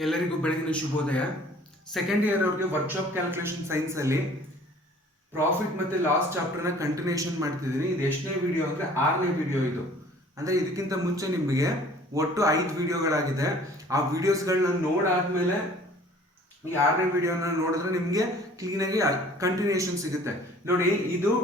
ಎಲ್ಲರಿಗೂ ಬೆಳಗಿನ ಶುಭೋದಯ. ಸೆಕೆಂಡ್ ಇಯರ್ ಅವ್ರಿಗೆ ವರ್ಕ್ಶಾಪ್ ಕ್ಯಾಲ್ಕುಲೇಷನ್ ಸೈನ್ಸ್ ಅಲ್ಲಿ ಪ್ರಾಫಿಟ್ ಮತ್ತೆ ಲಾಸ್ ಚಾಪ್ಟರ್ನ ಕಂಟಿನ್ಯೂಷನ್ ಮಾಡ್ತಿದ್ದೀನಿ. ಇದು ಎಷ್ಟನೇ ವಿಡಿಯೋ ಅಂದರೆ 6ನೇ ವಿಡಿಯೋ ಇದು. ಅಂದರೆ ಇದಕ್ಕಿಂತ ಮುಂಚೆ ನಿಮಗೆ ಒಟ್ಟು 5 ವಿಡಿಯೋಗಳಾಗಿದೆ. ಆ ವಿಡಿಯೋಸ್ಗಳನ್ನ ನೋಡಾದ್ಮೇಲೆ ಈ 6ನೇ ವಿಡಿಯೋನ ನೋಡಿದ್ರೆ ನಿಮಗೆ ಕ್ಲೀನಾಗಿ ಕಂಟಿನ್ಯೂಷನ್ ಸಿಗುತ್ತೆ. ನೋಡಿ, ಇದು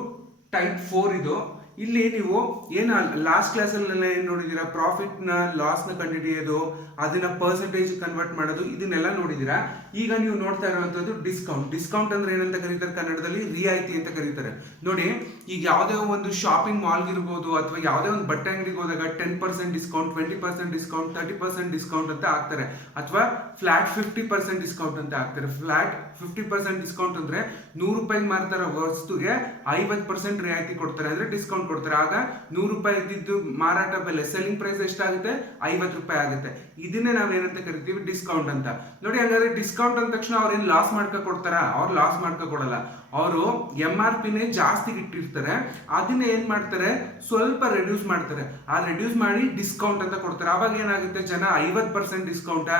ಟೈಪ್ 4 ಇದು. ಇಲ್ಲಿ ನೀವು ಏನು ಲಾಸ್ಟ್ ಕ್ಲಾಸಲ್ಲೆಲ್ಲ ಏನು ನೋಡಿದ್ದೀರಾ, ಪ್ರಾಫಿಟ್ನ ಲಾಸ್ನ ಕಂಡುಹಿಡಿಯೋದು, ಅದನ್ನ ಪರ್ಸೆಂಟೇಜ್ ಕನ್ವರ್ಟ್ ಮಾಡೋದು, ಇದನ್ನೆಲ್ಲ ನೋಡಿದ್ದೀರಾ. ಈಗ ನೀವು ನೋಡ್ತಾ ಇರುವಂಥದ್ದು ಡಿಸ್ಕೌಂಟ್. ಡಿಸ್ಕೌಂಟ್ ಅಂದ್ರೆ ಏನಂತ ಕರೀತಾರೆ ಕನ್ನಡದಲ್ಲಿ? ರಿಯಾಯಿತಿ ಅಂತ ಕರೀತಾರೆ. ನೋಡಿ, ಈಗ ಯಾವುದೇ ಒಂದು ಶಾಪಿಂಗ್ ಮಾಲ್ಗೆ ಇರ್ಬೋದು ಅಥವಾ ಯಾವುದೇ ಒಂದು ಬಟ್ಟೆ ಅಂಗಡಿಗೆ ಹೋದಾಗ 10% ಡಿಸ್ಕೌಂಟ್, 20% ಡಿಸ್ಕೌಂಟ್, 30% ಡಿಸ್ಕೌಂಟ್ ಅಂತ ಹಾಕ್ತಾರೆ. ಅಥವಾ ಫ್ಲಾಟ್ 50% ಡಿಸ್ಕೌಂಟ್ ಅಂತ ಹಾಕ್ತಾರೆ. ಫ್ಲಾಟ್ 50% ಡಿಸ್ಕೌಂಟ್ ಅಂದ್ರೆ 100 ರೂಪಾಯಿ ಮಾರ್ತಾರ ವಸ್ತುಗೆ 50% ರಿಯಾಯಿತಿ ಕೊಡ್ತಾರೆ, ಅಂದ್ರೆ ಡಿಸ್ಕೌಂಟ್ ಕೊಡ್ತಾರೆ. ಆಗ 100 ರೂಪಾಯಿ ಇದ್ದಿದ್ದು ಮಾರಾಟ ಬೆಲೆ, ಸೆಲ್ಲಿಂಗ್ ಪ್ರೈಸ್ ಎಷ್ಟಾಗುತ್ತೆ? 50 ರೂಪಾಯಿ ಆಗುತ್ತೆ. ಇದನ್ನೇ ನಾವು ಏನಂತ ಕರಿತೀವಿ? ಡಿಸ್ಕೌಂಟ್ ಅಂತ. ನೋಡಿ, ಹಾಗಾದ್ರೆ ಡಿಸ್ಕೌಂಟ್ ಅಂದ ತಕ್ಷಣ ಅವ್ರು ಏನ್ ಲಾಸ್ ಮಾಡ್ಕೊ ಕೊಡ್ತಾರ? ಅವ್ರು ಲಾಸ್ ಮಾಡ್ಕೊ ಕೊಡಲ್ಲ. ಅವರು MRP ಜಾಸ್ತಿಗೆ ಇಟ್ಟಿರ್ತಾರೆ, ಅದನ್ನ ಏನ್ ಮಾಡ್ತಾರೆ? ಸ್ವಲ್ಪ ರೆಡ್ಯೂಸ್ ಮಾಡ್ತಾರೆ. ಆ ರೆಡ್ಯೂಸ್ ಮಾಡಿ ಡಿಸ್ಕೌಂಟ್ ಅಂತ ಕೊಡ್ತಾರೆ. ಅವಾಗ ಏನಾಗುತ್ತೆ? ಜನ 50% ಡಿಸ್ಕೌಂಟಾ,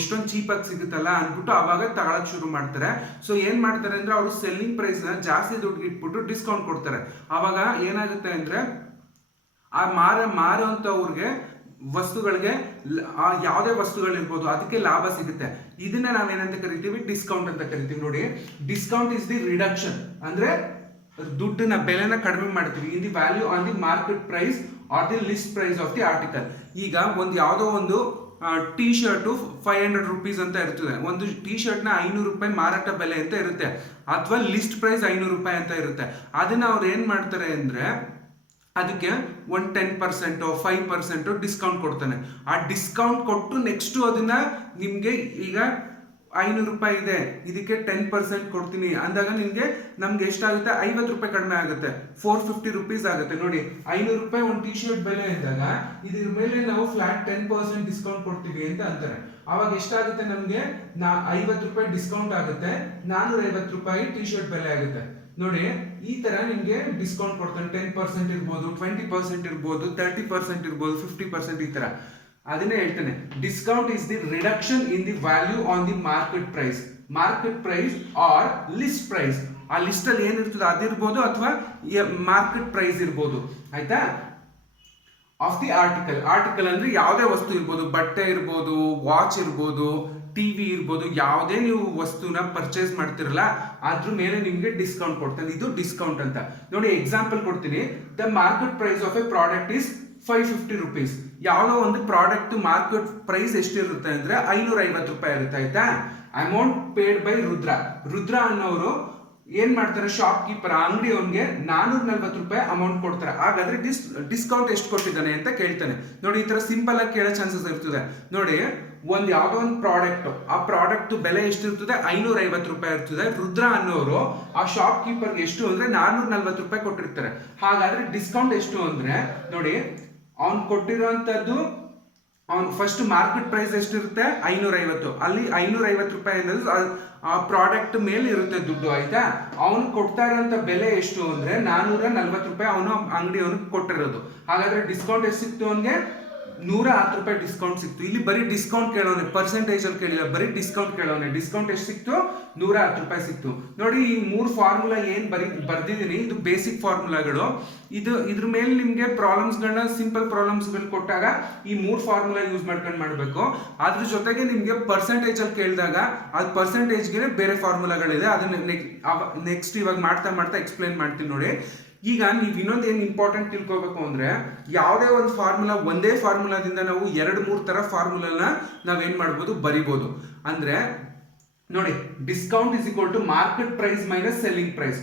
ಇಷ್ಟೊಂದು ಚೀಪ್ ಆಗಿ ಸಿಗುತ್ತಲ್ಲ ಅಂದ್ಬಿಟ್ಟು ಅವಾಗ ತಗೊಳಕ್ ಶುರು ಮಾಡ್ತಾರೆ. ಸೊ ಏನ್ ಮಾಡ್ತಾರೆ ಅಂದ್ರೆ ಅವರು ಸೆಲ್ಲಿಂಗ್ ಪ್ರೈಸ್ ನ ಜಾಸ್ತಿ ದುಡ್ಡು ಇಟ್ಬಿಟ್ಟು ಡಿಸ್ಕೌಂಟ್ ಕೊಡ್ತಾರೆ. ಅವಾಗ ಏನಾಗುತ್ತೆ ಅಂದ್ರೆ ಆ ಮಾರುವಂತವ್ರಿಗೆ ವಸ್ತುಗಳಿಗೆ ಯಾವುದೇ ವಸ್ತುಗಳಿರ್ಬೋದು ಅದಕ್ಕೆ ಲಾಭ ಸಿಗುತ್ತೆ. ಇದನ್ನ ನಾವೇನಂತ ಕರಿತೀವಿ? ಡಿಸ್ಕೌಂಟ್ ಅಂತ ಕರಿತೀವಿ. ನೋಡಿ, ಡಿಸ್ಕೌಂಟ್ ಇಸ್ ದಿ ರಿಡಕ್ಷನ್, ಅಂದ್ರೆ ದುಡ್ಡಿನ ಬೆಲೆನ ಕಡಿಮೆ ಮಾಡ್ತೀವಿ in the value on the market price or the list price of the article. ಈಗ ಯಾವುದೋ ಒಂದು ಟೀ ಶರ್ಟು 500 ರುಪೀಸ್ ಅಂತ ಇರ್ತದೆ. ಒಂದು ಟೀ ಶರ್ಟ್ನ 500 ರೂಪಾಯಿ ಮಾರಾಟ ಬೆಲೆ ಅಂತ ಇರುತ್ತೆ, ಅಥವಾ ಲಿಸ್ಟ್ ಪ್ರೈಸ್ 500 ರೂಪಾಯಿ ಅಂತ ಇರುತ್ತೆ. ಅದನ್ನ ಅವ್ರು ಏನ್ ಮಾಡ್ತಾರೆ ಅಂದ್ರೆ ಅದಕ್ಕೆ ಒಂದು 10% 5% ಡಿಸ್ಕೌಂಟ್ ಕೊಡ್ತಾನೆ. ಆ ಡಿಸ್ಕೌಂಟ್ ಕೊಟ್ಟು ನೆಕ್ಸ್ಟ್ ಅದನ್ನ ನಿಮ್ಗೆ ಈಗ 500 ರೂಪಾಯಿ ಇದೆ, ಇದಕ್ಕೆ 10% ಕೊಡ್ತೀನಿ ಅಂದಾಗ ನಮ್ಗೆ ಎಷ್ಟಾಗುತ್ತೆ? 50 ರೂಪಾಯಿ ಕಡಿಮೆ ಆಗುತ್ತೆ, 450 ರುಪೀಸ್ ಆಗುತ್ತೆ. ನೋಡಿ, 500 ರೂಪಾಯಿ ಒಂದು ಟಿ ಶರ್ಟ್ ಬೆಲೆ ಇದ್ದಾಗ ಇದ್ರ ಮೇಲೆ ನಾವು ಫ್ಲಾಟ್ 10% ಡಿಸ್ಕೌಂಟ್ ಕೊಡ್ತೀವಿ ಅಂತ ಅಂತಾರೆ. ಅವಾಗ ಎಷ್ಟಾಗುತ್ತೆ? ನಮ್ಗೆ 50 ರೂಪಾಯಿ ಡಿಸ್ಕೌಂಟ್ ಆಗುತ್ತೆ, 450 ರೂಪಾಯಿ ಟಿ ಶರ್ಟ್ ಬೆಲೆ ಆಗುತ್ತೆ. ನೋಡಿ, ಈ ತರ ನಿಮ್ಗೆ ಡಿಸ್ಕೌಂಟ್ ಕೊಡ್ತಾನೆ. 10% ಇರ್ಬೋದು, 20% ಇರ್ಬೋದು, 30% ಇರ್ಬೋದು, 50% ಈ ತರ. ಅದನ್ನೇ ಹೇಳ್ತಾನೆ, discount is the reduction in the value on the market price or list price. ಆ ಲಿಸ್ಟ್ ಅಲ್ಲಿ ಏನಿರ್ತದೆ ಅದಿರ್ಬೋದು, ಅಥವಾ ಮಾರ್ಕೆಟ್ ಪ್ರೈಸ್ ಇರ್ಬೋದು. ಆಯ್ತಾ? ಆಫ್ ದಿ ಆರ್ಟಿಕಲ್ ಅಂದ್ರೆ ಯಾವುದೇ ವಸ್ತು ಇರ್ಬೋದು, ಬಟ್ಟೆ ಇರ್ಬೋದು, ವಾಚ್ ಇರ್ಬೋದು, ಟಿವಿ ಇರ್ಬೋದು, ಯಾವುದೇ ನೀವು ವಸ್ತುನ ಪರ್ಚೇಸ್ ಮಾಡ್ತಿರಲ್ಲ ಅದ್ರ ಮೇಲೆ ನಿಮ್ಗೆ ಡಿಸ್ಕೌಂಟ್ ಕೊಡ್ತಾನೆ. ಇದು ಡಿಸ್ಕೌಂಟ್ ಅಂತ. ನೋಡಿ, ಎಕ್ಸಾಂಪಲ್ ಕೊಡ್ತೀನಿ. The market price of a product is 550 rupees. ಯಾವುದೋ ಒಂದು ಪ್ರಾಡಕ್ಟ್ ಮಾರ್ಕೆಟ್ ಪ್ರೈಸ್ ಎಷ್ಟಿರುತ್ತೆ ಅಂದ್ರೆ 550 ರೂಪಾಯಿ ಇರುತ್ತೆ. ಆಯ್ತಾ? ಅಮೌಂಟ್ ಪೇಡ್ ಬೈ ರುದ್ರ ಅನ್ನೋರು ಏನ್ ಮಾಡ್ತಾರೆ? ಶಾಪ್ ಕೀಪರ್, ಅಂಗಡಿಯವನ್ಗೆ 440 ರೂಪಾಯಿ ಅಮೌಂಟ್ ಕೊಡ್ತಾರೆ. ಹಾಗಾದ್ರೆ ಡಿಸ್ಕೌಂಟ್ ಎಷ್ಟು ಕೊಟ್ಟಿದ್ದಾನೆ ಅಂತ ಕೇಳ್ತಾನೆ. ನೋಡಿ, ಈ ತರ ಸಿಂಪಲ್ ಆಗಿ ಕೇಳೋ ಚಾನ್ಸಸ್ ಇರ್ತದೆ. ನೋಡಿ, ಯಾವುದೋ ಒಂದು ಪ್ರಾಡಕ್ಟ್, ಆ ಪ್ರಾಡಕ್ಟ್ ಬೆಲೆ ಎಷ್ಟಿರ್ತದೆ? 550 ರೂಪಾಯಿ ಇರ್ತದೆ. ರುದ್ರ ಅನ್ನೋರು ಆ ಶಾಪ್ ಕೀಪರ್ಗೆ ಎಷ್ಟು ಅಂದ್ರೆ 440 ರೂಪಾಯಿ ಕೊಟ್ಟಿರ್ತಾರೆ. ಹಾಗಾದ್ರೆ ಡಿಸ್ಕೌಂಟ್ ಎಷ್ಟು ಅಂದ್ರೆ, ನೋಡಿ, ಅವ್ನು ಕೊಟ್ಟಿರುವಂತದ್ದು, ಅವ್ನು ಫಸ್ಟ್ ಮಾರ್ಕೆಟ್ ಪ್ರೈಸ್ ಎಷ್ಟಿರುತ್ತೆ? 550. ಅಲ್ಲಿ 550 ರೂಪಾಯಿ ಅನ್ನೋದು ಆ ಪ್ರಾಡಕ್ಟ್ ಮೇಲೆ ಇರುತ್ತೆ ದುಡ್ಡು. ಆಯ್ತಾ? ಅವನು ಕೊಡ್ತಾ ಇರೋಂಥ ಬೆಲೆ ಎಷ್ಟು ಅಂದ್ರೆ 440 ರೂಪಾಯಿ ಅವನು ಅಂಗಡಿಯವನಿಗೆ ಕೊಟ್ಟಿರೋದು. ಹಾಗಾದ್ರೆ ಡಿಸ್ಕೌಂಟ್ ಎಷ್ಟು ಸಿಕ್ತು? ಅವನಿಗೆ 110 ರೂಪಾಯಿ ಡಿಸ್ಕೌಂಟ್ ಸಿಕ್ತು. ಇಲ್ಲಿ ಬರೀ ಡಿಸ್ಕೌಂಟ್ ಕೇಳೋನೆ, ಪರ್ಸೆಂಟೇಜ್ ಅಲ್ಲಿ ಕೇಳಿಲ್ಲ, ಬರೀ ಡಿಸ್ಕೌಂಟ್ ಕೇಳೋನೆ. ಡಿಸ್ಕೌಂಟ್ ಎಷ್ಟು ಸಿಕ್ತು? 110 ರೂಪಾಯಿ ಸಿಕ್ತು. ನೋಡಿ, ಈ 3 ಫಾರ್ಮುಲಾ ಏನ್ ಬರ್ದಿದ್ದೀನಿ, ಇದು ಬೇಸಿಕ್ ಫಾರ್ಮುಲಾಗಳು. ಇದ್ರ ಮೇಲೆ ನಿಮ್ಗೆ ಪ್ರಾಬ್ಲಮ್ಸ್ಗಳನ್ನ, ಸಿಂಪಲ್ ಪ್ರಾಬ್ಲಮ್ಸ್ಗಳು ಕೊಟ್ಟಾಗ ಈ 3 ಫಾರ್ಮುಲಾ ಯೂಸ್ ಮಾಡ್ಕೊಂಡು ಮಾಡಬೇಕು. ಅದ್ರ ಜೊತೆಗೆ ನಿಮ್ಗೆ ಪರ್ಸೆಂಟೇಜ್ ಅಲ್ಲಿ ಕೇಳಿದಾಗ ಅದು ಪರ್ಸೆಂಟೇಜ್ಗೆ ಬೇರೆ ಫಾರ್ಮುಲಾಗಳಿದೆ. ಅದನ್ನ ನೆಕ್ಸ್ಟ್ ಇವಾಗ ಮಾಡ್ತಾ ಎಕ್ಸ್ಪ್ಲೈನ್ ಮಾಡ್ತೀನಿ. ನೋಡಿ, ಈಗ ನೀವು ಇನ್ನೊಂದು ಏನು ಇಂಪಾರ್ಟೆಂಟ್ ತಿಳ್ಕೊಬೇಕು ಅಂದ್ರೆ, ಯಾವುದೇ ಒಂದು ಫಾರ್ಮುಲಾ, ಒಂದೇ ಫಾರ್ಮುಲಾದಿಂದ ನಾವು 2-3 ತರ ಫಾರ್ಮುಲಾನ ನಾವೇನ್ ಮಾಡ್ಬೋದು? ಬರಿಬೋದು. ಅಂದ್ರೆ ನೋಡಿ, discount is equal to market price minus selling price.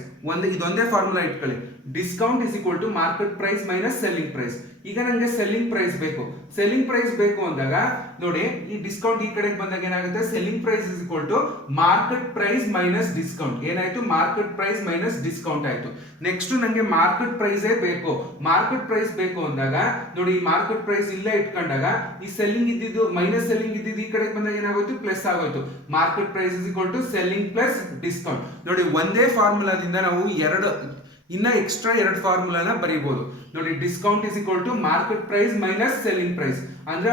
ಇದೊಂದೇ ಫಾರ್ಮುಲಾ ಇಟ್ಕೊಳ್ಳಿ. Discount is equal to market price minus selling price. ಈಗ ನನಗೆ ಸೆಲ್ಲಿಂಗ್ ಪ್ರೈಸ್ ಬೇಕು ಅಂದಾಗ ನೋಡಿ, ಈ ಡಿಸ್ಕೌಂಟ್ ಈ ಕಡೆಗೆ ಬಂದಾಗ ಏನಾಗುತ್ತೆ? Selling price is equal to market price minus discount. ಏನಾಯ್ತು? ಮಾರ್ಕೆಟ್ ಪ್ರೈಸ್ ಮೈನಸ್ ಡಿಸ್ಕೌಂಟ್ ಆಯ್ತು. ನೆಕ್ಸ್ಟ್ ನನಗೆ ಮಾರ್ಕೆಟ್ ಪ್ರೈಸೇ ಬೇಕು. ಮಾರ್ಕೆಟ್ ಪ್ರೈಸ್ ಬೇಕು ಅಂದಾಗ ನೋಡಿ, ಈ ಮಾರ್ಕೆಟ್ ಪ್ರೈಸ್ ಇಲ್ಲೇ ಇಟ್ಕೊಂಡಾಗ ಈ ಸೆಲ್ಲಿಂಗ್ ಇದ್ದಿದ್ದು ಮೈನಸ್ ಸೆಲ್ಲಿಂಗ್ ಇದ್ದಿದ್ದು ಈ ಕಡೆಗೆ ಬಂದಾಗ ಏನಾಗೋಯ್ತು? ಪ್ಲಸ್ ಆಗೋಯ್ತು. Market price is equal to selling plus discount. ನೋಡಿ, ಒಂದೇ ಫಾರ್ಮುಲಾದಿಂದ ನಾವು ಇನ್ನ ಎಕ್ಸ್ಟ್ರಾ ಎರಡು ಫಾರ್ಮುಲಾನ ಬರೀಬಹುದು ನೋಡಿ. Discount is equal to market price minus selling price. ಅಂದ್ರೆ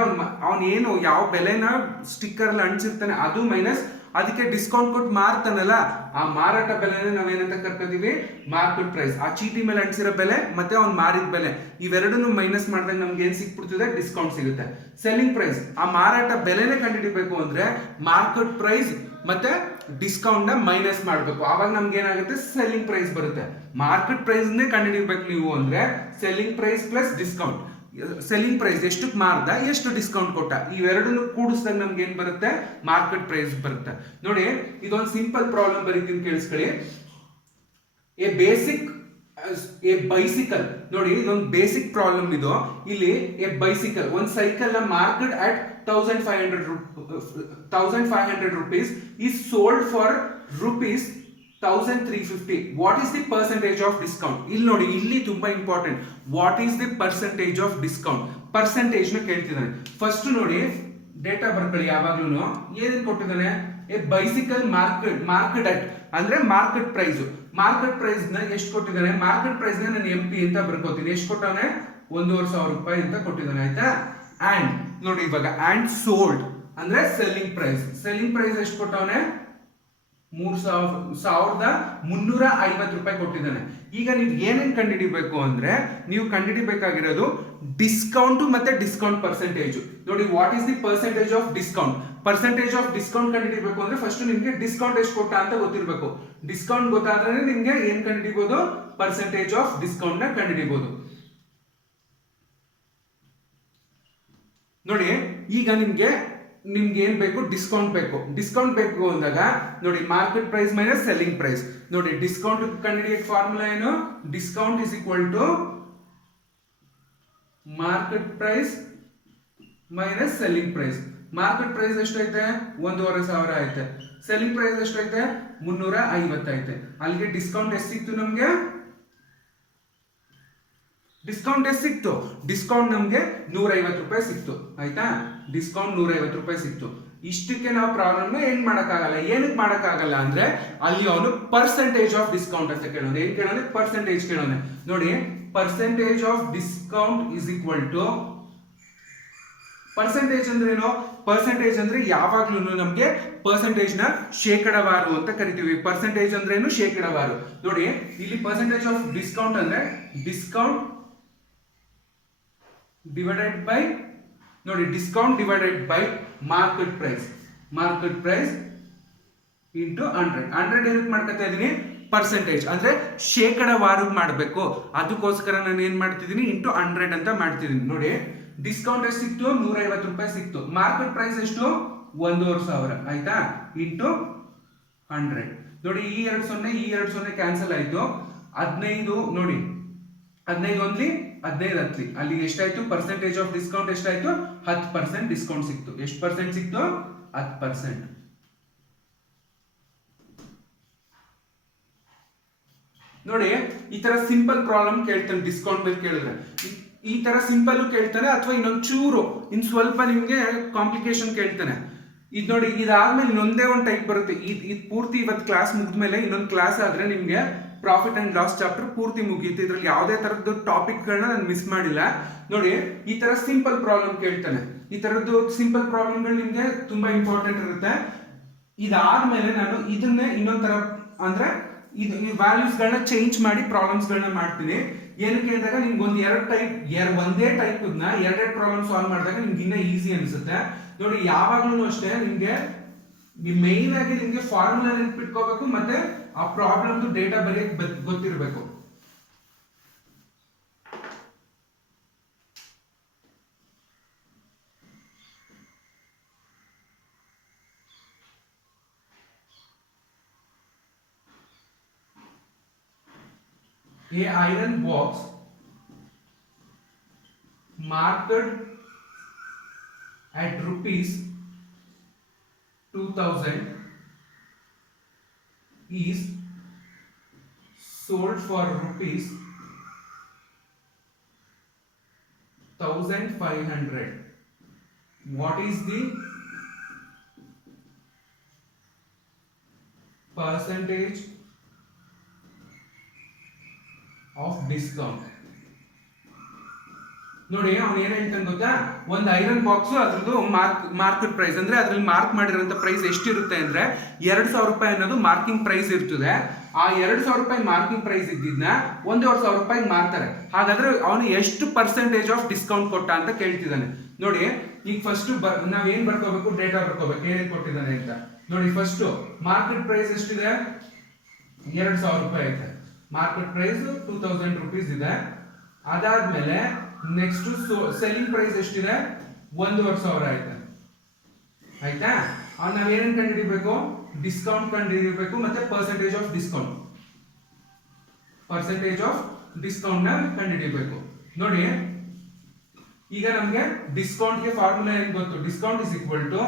ಅವ್ನು ಏನು ಯಾವ ಬೆಲೆನ ಸ್ಟಿಕ್ಕರ್ ಅಲ್ಲಿ ಅಂಟಿಸಿರ್ತಾನೆ ಅದು ಮೈನಸ್ ಅದಕ್ಕೆ ಡಿಸ್ಕೌಂಟ್ ಕೊಟ್ಟು ಮಾರ್ತಾನಲ್ಲ ಆ ಮಾರಾಟ ಬೆಲೆನೇ ನಾವೇನಂತ ಕರ್ಕೋತೀವಿ ಮಾರ್ಕೆಟ್ ಪ್ರೈಸ್. ಆ ಚೀಟಿ ಮೇಲೆ ಅಂಟಿಸಿರೋ ಬೆಲೆ ಮತ್ತೆ ಅವ್ನು ಮಾರಿದ ಬೆಲೆ ಇವೆರಡನ್ನು ಮೈನಸ್ ಮಾಡಿದಾಗ ನಮ್ಗೆ ಏನ್ ಸಿಕ್ಬಿಡ್ತದೆ ಡಿಸ್ಕೌಂಟ್ ಸಿಗುತ್ತೆ. ಸೆಲ್ಲಿಂಗ್ ಪ್ರೈಸ್ ಆ ಮಾರಾಟ ಬೆಲೆನೇ ಕಂಡುಹಿಡಿಬೇಕು ಅಂದ್ರೆ ಮಾರ್ಕೆಟ್ ಪ್ರೈಸ್ ಮತ್ತೆ ಡಿಸ್ಕೌಂಟ್ ನ ಮೈನಸ್ ಮಾಡಬೇಕು. ಆವಾಗ ನಮ್ಗೆ ಏನಾಗುತ್ತೆ ಸೆಲ್ಲಿಂಗ್ ಪ್ರೈಸ್ ಬರುತ್ತೆ. ಮಾರ್ಕೆಟ್ ಪ್ರೈಸ್ ನೇ ಕಂಡುಹಿಡಿಬೇಕು ನೀವು ಅಂದ್ರೆ selling price plus discount. Selling price ಎಷ್ಟಕ್ಕೆ ಮಾರ್ದ ಎಷ್ಟು ಡಿಸ್ಕೌಂಟ್ ಕೊಟ್ಟ ಇವೆರಡನ್ನು ಕೂಡಿಸಿದಾಗ ನಮ್ಗೆ ಏನ್ ಬರುತ್ತೆ ಮಾರ್ಕೆಟ್ ಪ್ರೈಸ್ ಬರುತ್ತೆ. ನೋಡಿ ಇದೊಂದು ಸಿಂಪಲ್ ಪ್ರಾಬ್ಲಮ್ ಬರೀತೀನಿ ಕೇಳಿಸ್ಕೊಳ್ಳಿ. ಎ ಬೈಸಿಕಲ್ ನೋಡಿ ಇದೊಂದು ಬೇಸಿಕ್ ಪ್ರಾಬ್ಲಮ್ ಇದು. ಇಲ್ಲಿ ಎ ಬೈಸಿಕಲ್ ಒಂದು ಸೈಕಲ್ ನ market at 1500 rupees is sold for rupees 1350. What is the percentage of discount? ಇಲ್ಲಿ ನೋಡಿ ಇಲ್ಲಿ ತುಂಬಾ important. What is the percentage of discount percentage ನ ಕೇಳ್ತಿದ್ದಾನೆ. ಫಸ್ಟ್ ನೋಡಿ ಡೇಟಾ ಬರ್ಕೊಳ್ಳಿ. ಯಾವಾಗ್ಲೂ ಏನ್ ಕೊಟ್ಟಿದ್ದಾನೆ ಎ ಬೈಸಿಕಲ್ ಮಾರ್ಕೆಟ್ ಅಟ್ ಅಂದ್ರೆ ಮಾರ್ಕೆಟ್ ಪ್ರೈಸ್. ಮಾರ್ಕೆಟ್ ಪ್ರೈಸ್ ನ ಎಷ್ಟು ಕೊಟ್ಟಿದ್ದಾನೆ ಮಾರ್ಕೆಟ್ ಪ್ರೈಸ್ ನ ನಾನು MP ಅಂತ ಬರ್ಕೋತೀನಿ. ಎಷ್ಟು ಕೊಟ್ಟಾನೆ 1500 ರೂಪಾಯಿ ಅಂತ ಕೊಟ್ಟಿದ್ದಾನೆ ಆಯ್ತಾ. ಅಂಡ್ ನೋಡಿ ಇವಾಗ ಅಂಡ್ ಸೋಲ್ಡ್ ಅಂದ್ರೆ ಸೆಲ್ಲಿಂಗ್ ಪ್ರೈಸ್. ಸೆಲ್ಲಿಂಗ್ ಪ್ರೈಸ್ ಎಷ್ಟು ಕೊಟ್ಟವನೆ 3350 ರೂಪಾಯಿ ಕೊಟ್ಟಿದ್ದಾನೆ. ಈಗ ನೀವು ಏನೇನ್ ಕಂಡುಹಿಡಿಬೇಕು ಅಂದ್ರೆ ನೀವು ಕಂಡುಹಿಡಿಬೇಕಾಗಿರೋದು ಡಿಸ್ಕೌಂಟ್ ಮತ್ತೆ ಡಿಸ್ಕೌಂಟ್ ಪರ್ಸೆಂಟೇಜ್. ನೋಡಿ what is the percentage of discount. Percentage of discount ಕಂಡುಹಿಡಿಬೇಕು ಅಂದ್ರೆ ಫಸ್ಟ್ ನಿಮ್ಗೆ ಡಿಸ್ಕೌಂಟ್ ಎಷ್ಟು ಕೊಟ್ಟ ಅಂತ ಗೊತ್ತಿರಬೇಕು. ಡಿಸ್ಕೌಂಟ್ ಗೊತ್ತಾದ್ರೆ ನಿಮ್ಗೆ ಏನ್ ಕಂಡುಹಿಡಿಬಹುದು ಪರ್ಸೆಂಟೇಜ್ ಆಫ್ ಡಿಸ್ಕೌಂಟ್ ನ ಕಂಡುಹಿಡಿಬಹುದು. ನೋಡಿ ಈಗ ನಿಮ್ಗೆ ಏನ್ ಬೇಕು ಡಿಸ್ಕೌಂಟ್ ಬೇಕು. ಡಿಸ್ಕೌಂಟ್ ಬೇಕು ಅಂದಾಗ ನೋಡಿ market price minus selling price. ನೋಡಿ ಡಿಸ್ಕೌಂಟ್ ಕಂಡುಹಿಡಿಯಕ್ಕೆ ಫಾರ್ಮುಲಾ ಏನು discount is equal to market price minus selling price. Market price ಎಷ್ಟೈತೆ 1500 ಐತೆ. ಸೆಲ್ಲಿಂಗ್ ಪ್ರೈಸ್ ಎಷ್ಟೈತೆ 350 ಐತೆ. ಅಲ್ಲಿಗೆ ಡಿಸ್ಕೌಂಟ್ ಎಷ್ಟು ಸಿಕ್ತು ನಮ್ಗೆ ಡಿಸ್ಕೌಂಟ್ ಎಷ್ಟು ಸಿಕ್ತು ಡಿಸ್ಕೌಂಟ್ ನಮ್ಗೆ 150 ರೂಪಾಯಿ ಸಿಕ್ತು ಆಯ್ತಾ. ಡಿಸ್ಕೌಂಟ್ 150 ರೂಪಾಯಿ ಸಿಕ್ತು. ಇಷ್ಟಕ್ಕೆ ನಾವು ಪ್ರಾಬ್ಲಮ್ ಏನ್ ಮಾಡಕ್ಕಾಗಲ್ಲ. ಏನಕ್ಕೆ ಮಾಡಕ್ಕಾಗಲ್ಲ ಅಂದ್ರೆ ಅಲ್ಲಿ ಅವನು ಪರ್ಸೆಂಟೇಜ್ ಆಫ್ ಡಿಸ್ಕೌಂಟ್ ಅಂತ ಕೇಳೋನು. ಏನ್ ಕೇಳೋನೆ ಪರ್ಸೆಂಟೇಜ್ ಕೇಳೋನೆ. ನೋಡಿ percentage of discount is equal to percentage ಅಂದ್ರೆ ಏನು ಪರ್ಸೆಂಟೇಜ್ ಅಂದ್ರೆ ಯಾವಾಗ್ಲೂ ನಮ್ಗೆ ಪರ್ಸೆಂಟೇಜ್ ನ ಶೇಕಡವಾರು ಅಂತ ಕರಿತೀವಿ. ಪರ್ಸೆಂಟೇಜ್ ಅಂದ್ರೆ ಏನು ಶೇಕಡವಾರು. ನೋಡಿ ಇಲ್ಲಿ ಪರ್ಸೆಂಟೇಜ್ ಆಫ್ ಡಿಸ್ಕೌಂಟ್ ಅಂದ್ರೆ ಡಿಸ್ಕೌಂಟ್ ಡಿವೈಡೆಡ್ ಬೈ ನೋಡಿ discount divided by market price. Market price into 100 ಏನಕ್ಕೆ ಮಾಡ್ಕೊತಾ ಇದೀನಿ ಪರ್ಸೆಂಟೇಜ್ ಅಂದ್ರೆ ಶೇಕಡವಾರು ಮಾಡಬೇಕು. ಅದಕ್ಕೋಸ್ಕರ ನಾನು ಏನ್ ಮಾಡ್ತಿದ್ದೀನಿ ಇಂಟು 100 ಅಂತ ಮಾಡ್ತಿದ್ದೀನಿ. ನೋಡಿ ಡಿಸ್ಕೌಂಟ್ ಎಷ್ಟು ಸಿಕ್ತು 150 ರೂಪಾಯಿ ಸಿಕ್ತು. ಮಾರ್ಕೆಟ್ ಪ್ರೈಸ್ ಎಷ್ಟು 1500 ಆಯ್ತಾ ಇಂಟು 100. ನೋಡಿ ಈ 2 ಕ್ಯಾನ್ಸಲ್ ಆಯ್ತು. 15 ನೋಡಿ 15 ಓನ್ಲಿ 15 ಹತ್ಲಿ ಅಲ್ಲಿಗೆ ಎಷ್ಟಾಯ್ತು ಪರ್ಸೆಂಟೇಜ್ ಆಫ್ ಡಿಸ್ಕೌಂಟ್ ಎಷ್ಟಾಯ್ತು 10% ಡಿಸ್ಕೌಂಟ್ ಸಿಕ್ತು. ಎಷ್ಟು ಪರ್ಸೆಂಟ್ ಸಿಕ್ತು 10%. ನೋಡಿ ಈ ತರ ಸಿಂಪಲ್ ಪ್ರಾಬ್ಲಮ್ ಕೇಳ್ತಾನೆ ಡಿಸ್ಕೌಂಟ್ ಮೇಲೆ ಕೇಳಿದ್ರೆ ಈ ತರ ಸಿಂಪಲ್ ಕೇಳ್ತಾನೆ ಅಥವಾ ಇನ್ನೊಂದು ಚೂರು ಇನ್ ಸ್ವಲ್ಪ ನಿಮ್ಗೆ ಕಾಂಪ್ಲಿಕೇಶನ್ ಕೇಳ್ತಾನೆ. ಇದು ನೋಡಿ ಇದಾದ್ಮೇಲೆ ಇನ್ನೊಂದೇ ಒಂದು ಟೈಪ್ ಬರುತ್ತೆ. ಇದು ಪೂರ್ತಿ ಇವತ್ತು ಕ್ಲಾಸ್ ಮುಗಿದ್ಮೇಲೆ ಇನ್ನೊಂದು ಕ್ಲಾಸ್ ಆದ್ರೆ ನಿಮ್ಗೆ ಪ್ರಾಫಿಟ್ ಅಂಡ್ ಲಾಸ್ ಚಾಪ್ಟರ್ ಪೂರ್ತಿ ಮುಗೀತು. ಇದ್ರಲ್ಲಿ ಯಾವುದೇ ತರದ್ದು ಟಾಪಿಕ್ ಗಳನ್ನ ನಾನು ಮಿಸ್ ಮಾಡಿಲ್ಲ. ನೋಡಿ ಈ ತರ ಸಿಂಪಲ್ ಪ್ರಾಬ್ಲಮ್ ಕೇಳ್ತಾನೆ. ಈ ತರದ್ದು ಸಿಂಪಲ್ ಪ್ರಾಬ್ಲಮ್ಗಳು ನಿಮ್ಗೆ ತುಂಬಾ ಇಂಪಾರ್ಟೆಂಟ್ ಇರುತ್ತೆ. ಇದಾದ್ಮೇಲೆ ನಾನು ಇದನ್ನೇ ಇನ್ನೊಂದ್ ತರ ಅಂದ್ರೆ ಇದು ವ್ಯಾಲ್ಯೂಸ್ ಗಳನ್ನ ಚೇಂಜ್ ಮಾಡಿ ಪ್ರಾಬ್ಲಮ್ಸ್ ಗಳನ್ನ ಮಾಡ್ತೀನಿ. ಏನಕ್ಕೆ ಹೇಳಿದಾಗ ನಿಮ್ಗೆ ಒಂದೇ ಟೈಪ್ ಎರಡೆರಡು ಪ್ರಾಬ್ಲಮ್ ಸಾಲ್ವ್ ಮಾಡಿದಾಗ ನಿಮ್ಗೆ ಇನ್ನ ಈಸಿ ಅನ್ಸುತ್ತೆ. ನೋಡಿ ಯಾವಾಗ್ಲೂ ಅಷ್ಟೇ ನಿಮ್ಗೆ ಮೇನ್ ಆಗಿ ನಿಮ್ಗೆ ಫಾರ್ಮುಲಾ ನೆನ್ಪಿಟ್ಕೋಬೇಕು ಮತ್ತೆ ಆ ಪ್ರಾಬ್ಲಮ್ ಡೇಟಾ ಬರೆಯಕ್ ಗೊತ್ತಿರಬೇಕು. A iron box marked at rupees 2000 is sold for rupees 1500. What is the percentage of discount. ನೋಡಿ ಅವ್ನು ಏನ್ ಹೇಳ್ತಾನೆ ಗೊತ್ತಾ, ಒಂದು ಐರನ್ ಬಾಕ್ಸ್ ಅದ್ರದ್ದು ಮಾರ್ಕೆಟ್ ಪ್ರೈಸ್ ಅಂದ್ರೆ ಅದ್ರಲ್ಲಿ ಮಾರ್ಕ್ ಮಾಡಿರೋಂಥ ಪ್ರೈಸ್ ಎಷ್ಟಿರುತ್ತೆ ಅಂದ್ರೆ 2,000 ರೂಪಾಯಿ ಅನ್ನೋದು ಮಾರ್ಕಿಂಗ್ ಪ್ರೈಸ್ ಇರ್ತದೆ. ಆ 2,000 ರೂಪಾಯಿ ಮಾರ್ಕಿಂಗ್ ಪ್ರೈಸ್ ಇದ್ದಿದ್ನ 1,500 ರೂಪಾಯಿ ಮಾರ್ತಾರೆ. ಹಾಗಾದ್ರೆ ಅವನು ಎಷ್ಟು ಪರ್ಸೆಂಟೇಜ್ ಆಫ್ ಡಿಸ್ಕೌಂಟ್ ಕೊಟ್ಟ ಅಂತ ಕೇಳ್ತಿದ್ದಾನೆ. ನೋಡಿ ಈಗ ಫಸ್ಟ್ ನಾವೇನ್ ಬರ್ಕೋಬೇಕು, ಡೇಟಾ ಬರ್ಕೋಬೇಕು, ಏನೇನ್ ಕೊಟ್ಟಿದ್ದಾನೆ ಅಂತ ನೋಡಿ. ಫಸ್ಟ್ ಮಾರ್ಕೆಟ್ ಪ್ರೈಸ್ ಎಷ್ಟಿದೆ, 2,000 ರೂಪಾಯಿ ಐತೆ. ಮಾರ್ಕೆಟ್ ಪ್ರೈಸ್ 2,000 ರುಪೀಸ್ ಇದೆ. ಅದಾದ್ಮೇಲೆ ನೆಕ್ಸ್ಟ್ ಸೆಲ್ಲಿಂಗ್ ಪ್ರೈಸ್ ಎಷ್ಟಿದೆ, 1,500 ಐತೆ. ಆಯ್ತಾ? ನಾವೇನೇನ್ ಕಂಡುಹಿಡಿಬೇಕು, ಡಿಸ್ಕೌಂಟ್ ಕಂಡುಹಿಡಿಬೇಕು ಮತ್ತೆ percentage of discount. Percentage of discount ನ ಕಂಡುಹಿಡಿಬೇಕು. ನೋಡಿ ಈಗ ನಮ್ಗೆ ಡಿಸ್ಕೌಂಟ್ ಗೆ ಫಾರ್ಮುಲಾ ಏನ್ ಗೊತ್ತು, discount is equal to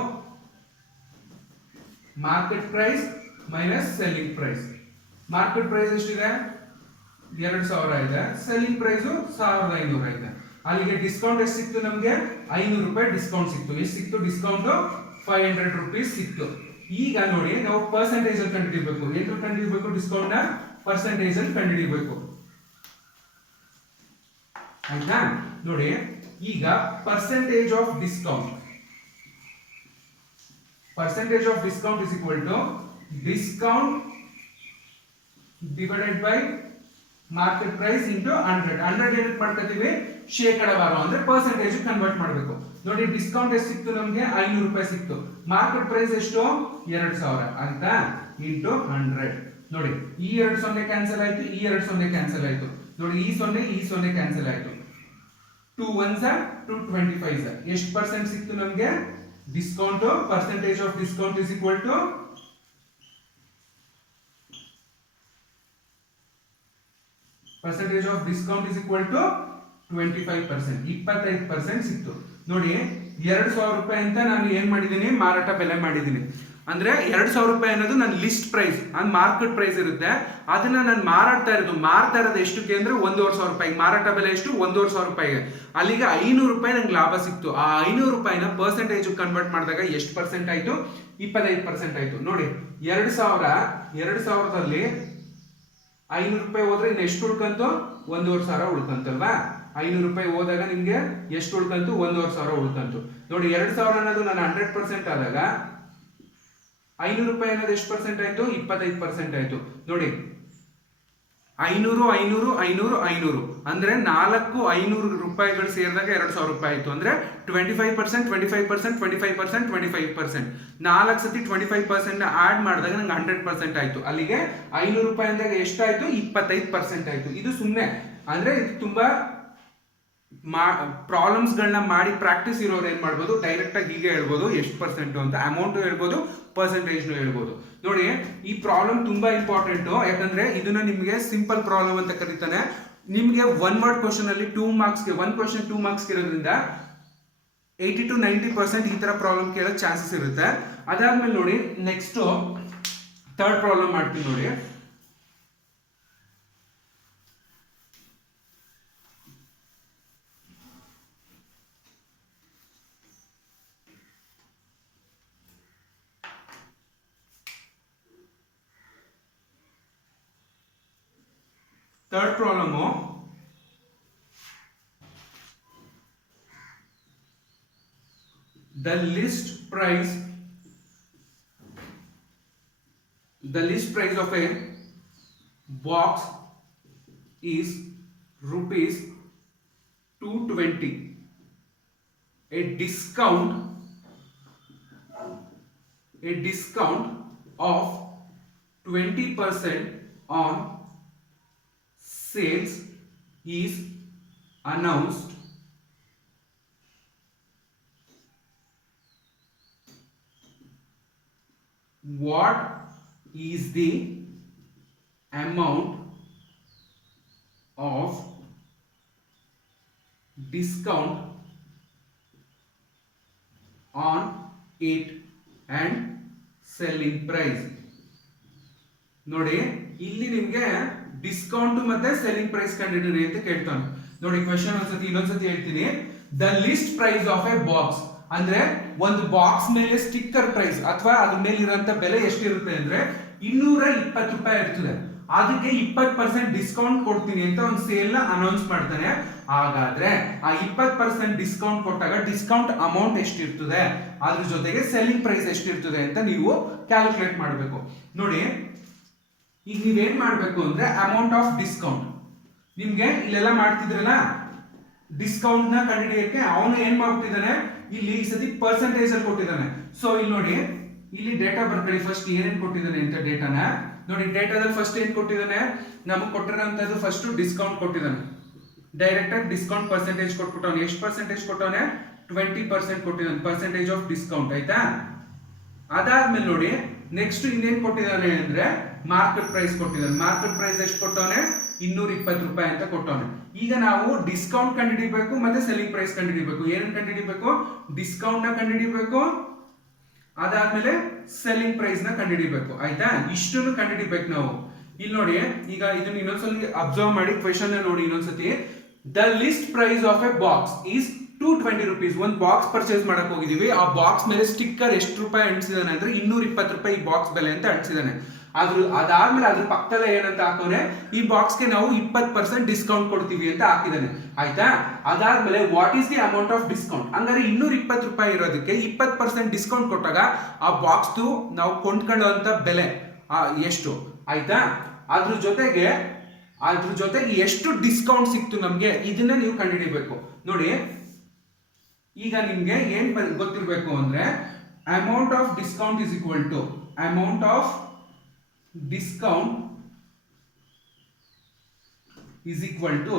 market price minus selling price. Market price ಎಷ್ಟಿದೆ, 2,000 ಇದೆ. ಸೆಲ್ಲಿಂಗ್ ಪ್ರೈಸ್ 1,500 ಐತೆ. ಅಲ್ಲಿಗೆ ಡಿಸ್ಕೌಂಟ್ ಎಷ್ಟು ಸಿಕ್ತು ನಮ್ಗೆ, 500 ರೂಪಾಯಿ ಡಿಸ್ಕೌಂಟ್ ಸಿಕ್ತು. ಎಷ್ಟು ಸಿಕ್ತು ಡಿಸ್ಕೌಂಟ್, 500 ರುಪೀಸ್ ಸಿಕ್ತು. ಈಗ ನೋಡಿ ನಾವು ಪರ್ಸೆಂಟೇಜ್ ಅಲ್ಲಿ ಕಂಡುಹಿಡಿಬೇಕು. ಏನು ಕಂಡುಹಿಡಿಬೇಕು, ಡಿಸ್ಕೌಂಟ್ ನ ಪರ್ಸೆಂಟೇಜ್ ಅಲ್ಲಿ ಕಂಡುಹಿಡಿಬೇಕು. ಆಯ್ತಾ? ನೋಡಿ ಈಗ percentage of discount, percentage of discount is equal to discount divided by market price into 100. 100 ಏನಕ್ಕೆ ಮಾಡ್ಕೊತೀವಿ, ಶೇಕಡಾವಾರು ಅಂದ್ರೆ ಪರ್ಸೆಂಟೇಜ್ ಕನ್ವರ್ಟ್ ಮಾಡಬೇಕು. ನೋಡಿ ಡಿಸ್ಕೌಂಟ್ ಎಷ್ಟು ಸಿಕ್ತು ನಮ್ಗೆ, 500 ರೂಪಾಯಿ ಸಿಕ್ತು. ಮಾರ್ಕೆಟ್ ಪ್ರೈಸ್ ಎಷ್ಟು, 2,000 ಅಂತ ಇಂಟು 100. ನೋಡಿ ಈ 2 0 ಕ್ಯಾನ್ಸಲ್ ಆಯ್ತು, ಈ 2 0 ಕ್ಯಾನ್ಸಲ್ ಆಯ್ತು. ನೋಡಿ ಈ 0 ಕ್ಯಾನ್ಸಲ್ ಆಯ್ತು. 2 1s 2 25s. ಎಷ್ಟು ಪರ್ಸೆಂಟ್ ಸಿಕ್ತು ನಮ್ಗೆ discount. Percentage of discount is equal to percentage of discount is equal to 25%. 25% ಸಿಕ್ತು. ನೋಡಿ 2,000 ರೂಪಾಯಿ ಅಂತ ನಾನು ಏನ್ ಮಾಡಿದೀನಿ, ಮಾರಾಟ ಬೆಲೆ ಮಾಡಿದೀನಿ. ಅಂದ್ರೆ 2,000 ರೂಪಾಯಿ ಅನ್ನೋದು ನನ್ನ ಲಿಸ್ಟ್ ಪ್ರೈಸ್, ಅಂದ್ರೆ ಮಾರ್ಕೆಟ್ ಪ್ರೈಸ್ ಇರುತ್ತೆ. ಅದನ್ನ ನಾನು ಮಾರ್ತಾ ಇರೋದು ಎಷ್ಟಕ್ಕೆ ಅಂದ್ರೆ 1,500 ರೂಪಾಯಿ. ಮಾರಾಟ ಬೆಲೆ ಎಷ್ಟು, 1,500 ರೂಪಾಯಿಗೆ. ಅಲ್ಲಿಗೆ 500 ರೂಪಾಯಿ ನಂಗೆ ಲಾಭ ಸಿಕ್ತು. ಆ 500 ರೂಪಾಯಿನ ಪರ್ಸೆಂಟೇಜ್ ಕನ್ವರ್ಟ್ ಮಾಡಿದಾಗ ಎಷ್ಟು ಪರ್ಸೆಂಟ್ ಆಯ್ತು, 25% ಆಯ್ತು. ನೋಡಿ 2,000ದಲ್ಲಿ 500 ರೂಪಾಯಿ ಹೋದ್ರೆ ಇನ್ನು ಎಷ್ಟು ಉಳ್ಕಂತು, 1,500 ಉಳ್ಕಂತಲ್ವಾ. 500 ರೂಪಾಯಿ ಹೋದಾಗ ನಿಮ್ಗೆ ಎಷ್ಟು ಉಳ್ಕಂತು, 1,500 ಉಳ್ಕಂತು. ನೋಡಿ 2,000 ಅನ್ನೋದು ನಾನು 100% ಆದಾಗ 500 ರೂಪಾಯಿ ಅನ್ನೋದು ಎಷ್ಟು ಪರ್ಸೆಂಟ್ ಆಯ್ತು, 25% ಆಯ್ತು. ನೋಡಿ 500 500 500 500 ಅಂದ್ರೆ 500 ರೂಪಾಯಿಗಳು ಸೇರಿದಾಗ 2,000 ರೂಪಾಯಿ ಆಯ್ತು. ಅಂದ್ರೆ 25% 25% 25% 25%. 4 ಸತಿ 25% ಆಡ್ ಮಾಡಿದಾಗ ನಂಗೆ 100% ಆಯ್ತು. ಅಲ್ಲಿಗೆ 500 ರೂಪಾಯಿ ಅಂದಾಗ ಎಷ್ಟಾಯ್ತು, 25% ಆಯ್ತು. ಇದು ಸುಮ್ಮನೆ ಅಂದ್ರೆ ಇದು ತುಂಬಾ ಪ್ರಾಬ್ಲಮ್ಸ್ ಗಳನ್ನ ಮಾಡಿ ಪ್ರಾಕ್ಟೀಸ್ ಇರೋರು ಏನ್ ಮಾಡ್ಬೋದು, ಡೈರೆಕ್ಟ್ ಆಗಿ ಹೀಗೆ ಹೇಳ್ಬೋದು ಎಷ್ಟು ಪರ್ಸೆಂಟ್ ಅಂತ, ಅಮೌಂಟ್ ಹೇಳ್ಬೋದು, ಪರ್ಸೆಂಟೇಜ್ ಹೇಳ್ಬೋದು. ನೋಡಿ ಈ ಪ್ರಾಬ್ಲಮ್ ತುಂಬಾ ಇಂಪಾರ್ಟೆಂಟ್, ಯಾಕಂದ್ರೆ ಇದನ್ನ ನಿಮ್ಗೆ ಸಿಂಪಲ್ ಪ್ರಾಬ್ಲಮ್ ಅಂತ ಕರೀತಾನೆ. ನಿಮ್ಗೆ 1 ವರ್ಡ್ ಕ್ವಶನ್ ಅಲ್ಲಿ 2 ಮಾರ್ಕ್ಸ್ಗೆ 1 ಕ್ವಶನ್ 2 ಮಾರ್ಕ್ಸ್ ಇರೋದ್ರಿಂದ 80 to 90% ಈ ತರ ಪ್ರಾಬ್ಲಮ್ ಕೇಳೋ ಚಾನ್ಸಸ್ ಇರುತ್ತೆ. ಅದಾದ್ಮೇಲೆ ನೋಡಿ ನೆಕ್ಸ್ಟ್ ಥರ್ಡ್ ಪ್ರಾಬ್ಲಮ್ ಮಾಡ್ತೀನಿ. ನೋಡಿ third problem, the list price of a box is rupees 220. A discount of 20% on sales is announced. What is the amount of discount on it and selling price? ನೋಡಿ ಇಲ್ಲಿ ನಿಮಗೆ discount ಮತ್ತೆ selling price ಕಂಡುಹಿಡಿಯಿರಿ ಅಂತ ಕೇಳ್ತಾನೆ. ನೋಡಿ question ಇನ್ನೊಂದ್ಸತಿ ಹೇಳ್ತೀನಿ. The list price of a box ಅಂದ್ರೆ ಒಂದು ಬಾಕ್ಸ್ ಮೇಲೆ ಸ್ಟಿಕ್ಕರ್ ಪ್ರೈಸ್ ಅಥವಾ ಅದ್ರ ಮೇಲೆ ಇರುವಂತ ಬೆಲೆ ಎಷ್ಟಿರುತ್ತೆ ಅಂದ್ರೆ 220 ರೂಪಾಯಿ ಇರ್ತದೆ. ಅದಕ್ಕೆ 20% ಡಿಸ್ಕೌಂಟ್ ಕೊಡ್ತೀನಿ ಅಂತ ಒಂದು ಸೇಲ್ ನ ಅನೌನ್ಸ್ ಮಾಡ್ತಾನೆ. ಹಾಗಾದ್ರೆ ಆ 20% ಡಿಸ್ಕೌಂಟ್ ಕೊಟ್ಟಾಗ ಡಿಸ್ಕೌಂಟ್ ಅಮೌಂಟ್ ಎಷ್ಟಿರ್ತದೆ, ಅದ್ರ ಜೊತೆಗೆ ಸೆಲ್ಲಿಂಗ್ ಪ್ರೈಸ್ ಎಷ್ಟಿರ್ತದೆ ಅಂತ ನೀವು ಕ್ಯಾಲ್ಕುಲೇಟ್ ಮಾಡಬೇಕು. ನೋಡಿ, ಈಗ ನೀವೇನ್ ಮಾಡ್ಬೇಕು ಅಂದ್ರೆ ಅಮೌಂಟ್ ಆಫ್ ಡಿಸ್ಕೌಂಟ್, ನಿಮ್ಗೆ ಇಲ್ಲೆಲ್ಲ ಮಾಡ್ತಿದ್ರಲ್ಲ ಡಿಸ್ಕೌಂಟ್ ನ ಕಂಡುಹಿಡಿಯಕ್ಕೆ ಅವನು ಏನ್ ಮಾಡ್ತಿದ್ದಾನೆ, ಇಲ್ಲಿ ಈ ಸತಿ ಪರ್ಸೆಂಟೇಜ್ ಅಲ್ಲಿ ಕೊಟ್ಟಿದ್ದಾನೆ. ಸೊ ಇಲ್ಲಿ ನೋಡಿ, ಇಲ್ಲಿ ಡೇಟಾ ಬರ್ಕೊಳ್ಳಿ ಫಸ್ಟ್ ಏನೇನ್ ಕೊಟ್ಟಿದ್ದಾನೆ ಅಂತ ಡೇಟಾನ ನೋಡಿ. ಡೇಟಾದಲ್ಲಿ ಫಸ್ಟ್ ಏನ್ ಕೊಟ್ಟಿದ್ದಾನೆ, ನಮಗೆ ಕೊಟ್ಟಿರೋಂಥದ್ದು ಫಸ್ಟ್ ಡಿಸ್ಕೌಂಟ್ ಕೊಟ್ಟಿದ್ದಾನೆ. ಡೈರೆಕ್ಟ್ ಆಗಿ ಡಿಸ್ಕೌಂಟ್ ಪರ್ಸೆಂಟೇಜ್ ಕೊಟ್ಬಿಟ್ಟವನು. ಎಷ್ಟು ಪರ್ಸೆಂಟೇಜ್ ಕೊಟ್ಟವನೆ, 20% ಕೊಟ್ಟಿದ್ದಾನೆ, ಪರ್ಸೆಂಟೇಜ್ ಆಫ್ ಡಿಸ್ಕೌಂಟ್. ಆಯ್ತಾ? ಅದಾದ್ಮೇಲೆ ನೋಡಿ ನೆಕ್ಸ್ಟ್ ಇನ್ನೇನ್ ಕೊಟ್ಟಿದ್ದಾನೆ ಅಂದ್ರೆ ಮಾರ್ಕೆಟ್ ಪ್ರೈಸ್ ಕೊಟ್ಟಿದ್ದಾನೆ. ಮಾರ್ಕೆಟ್ ಪ್ರೈಸ್ ಎಷ್ಟು ಕೊಟ್ಟವನೆ, 220 ರೂಪಾಯಿ ಅಂತ ಕೊಟ್ಟವನೆ. ಈಗ ನಾವು ಡಿಸ್ಕೌಂಟ್ ಕಂಡುಹಿಡಿಬೇಕು ಮತ್ತೆ ಸೆಲ್ಲಿಂಗ್ ಪ್ರೈಸ್ ಕಂಡುಹಿಡಿಬೇಕು. ಏನನ್ನ ಕಂಡುಹಿಡಿಬೇಕು, ಡಿಸ್ಕೌಂಟ್ ನ ಕಂಡುಹಿಡಿಬೇಕು, ಅದಾದ್ಮೇಲೆ ಸೆಲ್ಲಿಂಗ್ ಪ್ರೈಸ್ ನ ಕಂಡುಹಿಡಿಬೇಕು. ಆಯ್ತಾ? ಇಷ್ಟನ್ನು ಕಂಡುಹಿಡಿಬೇಕು ನಾವು. ಇಲ್ಲಿ ನೋಡಿ, ಈಗ ಇದನ್ನ ಇನ್ನೊಂದ್ಸಲ ಅಬ್ಸರ್ವ್ ಮಾಡಿ, ಕ್ವೆಶನ್ ನೋಡಿ ಇನ್ನೊಂದ್ಸತಿ. The list price of a box is 220 rupees. ಒಂದು ಬಾಕ್ಸ್ ಪರ್ಚೇಸ್ ಮಾಡಕ್ ಹೋಗಿದೀವಿ, ಆ ಬಾಕ್ಸ್ ಮೇಲೆ ಸ್ಟಿಕ್ಕರ್ ಎಷ್ಟು ರೂಪಾಯಿ ಅಂಟಿಸಿದಾನೆ ಅಂದ್ರೆ 220 ರೂಪಾಯಿ ಈ ಬಾಕ್ಸ್ ಬೆಲೆ ಅಂತ ಅಂಟಿಸಿದಾನೆ. ಅದಾದ್ಮೇಲೆ ಅದ್ರ ಪಕ್ಕದಲ್ಲೇ ಏನಂತ ಹಾಕೋನೆ, ಈ ಬಾಕ್ಸ್ಗೆ ನಾವು 20% ಡಿಸ್ಕೌಂಟ್ ಕೊಡ್ತೀವಿ ಅಂತ ಹಾಕಿದಾನೆ. ಆಯ್ತಾ? ಅದಾದ್ಮೇಲೆ what is the amount of discount, ಹಂಗಾದ್ರೆ 220 ರೂಪಾಯಿ ಇರೋದಕ್ಕೆ 20% ಡಿಸ್ಕೌಂಟ್ ಕೊಟ್ಟಾಗ ಆ ಬಾಕ್ಸ್ ನಾವು ಕೊಂಡ್ಕೊಳ್ಳುವಂತ ಬೆಲೆ ಎಷ್ಟು. ಆಯ್ತಾ? ಅದ್ರ ಜೊತೆಗೆ ಎಷ್ಟು ಡಿಸ್ಕೌಂಟ್ ಸಿಕ್ತು ನಮ್ಗೆ, ಇದನ್ನ ನೀವು ಕಂಡುಹಿಡಿಬೇಕು. ನೋಡಿ, ಈಗ ನಿಮ್ಗೆ ಏನ್ ಗೊತ್ತಿರ್ಬೇಕು ಅಂದ್ರೆ amount of discount is equal to amount of discount is equal to